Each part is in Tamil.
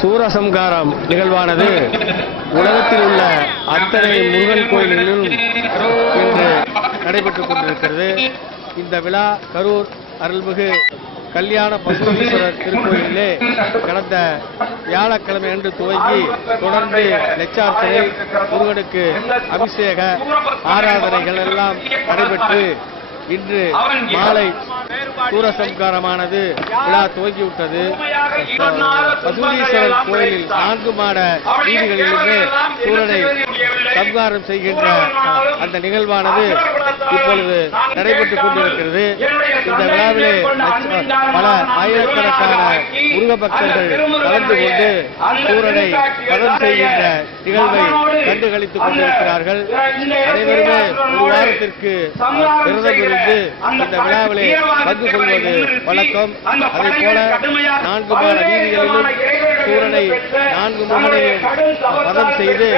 சூரசம்காரம் நிகழ்வானது உலகத்தில் உள்ள அத்தனை முருகன் கோயில்களிலும் இன்று நடைபெற்றுக் கொண்டிருக்கிறது. இந்த விழா கரூர் அருள்மிகு கல்யாண பசுமீஸ்வரர் திருக்கோயிலே கடந்த வியாழக்கிழமை அன்று துவங்கி தொடர்ந்து லட்சார்த்தனை முருகனுக்கு அபிஷேக ஆராதனைகள் எல்லாம் நடைபெற்று இன்று மாலை சூரசம்காரமானது விழா துவங்கிவிட்டது. பசுபதீஸ்வரர் கோயிலில் நான்கு மாட வீதிகளிலுமே சூரனை சம்காரம் செய்கின்ற அந்த நிகழ்வானது இப்பொழுது நடைபெற்றுக் கொண்டிருக்கிறது. இந்த விழாவிலே பல ஆயிரக்கணக்கான முருக பக்தர்கள் கலந்து கொண்டு சூரனை பதம் செய்கின்ற நிகழ்வை கண்டுகளித்துக் கொண்டிருக்கிறார்கள். அனைவருமே ஒரு வாரத்திற்கு விரதம் இருந்து இந்த விழாவிலே பங்கு கொள்வது வழக்கம். அதே போல நான்கு மாத வீதிகளிலும் சூரனை நான்கு முகனையும் பதம் செய்து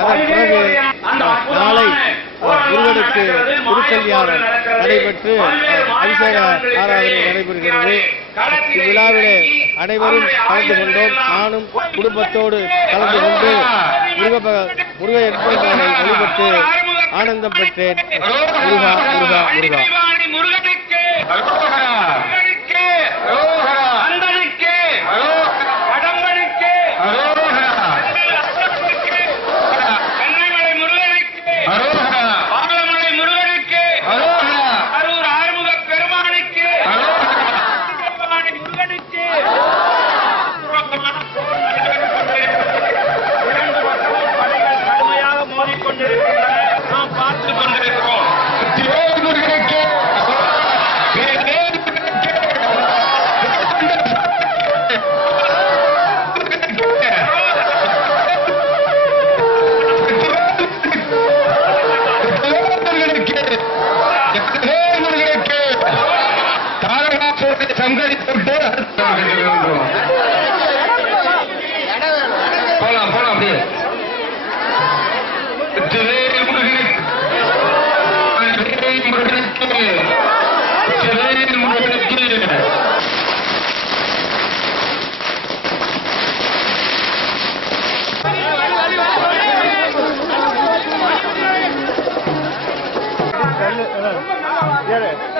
அதன் பிறகு நாளை முருகனுக்கு திருக்கல்யாணம் நடைபெற்று அபிஷேக ஆராதனை நடைபெறுகிறது. இவ்விழாவிலே அனைவரும் கலந்து கொண்டோம். நானும் குடும்பத்தோடு கலந்து கொண்டு முருக முருக என்பவர்களை வழிபட்டு ஆனந்தம் பெற்றேன் முருகா முருகா. முருகா பங்களித்து விட்டு போலாம் போலாம் அப்படியே. Get.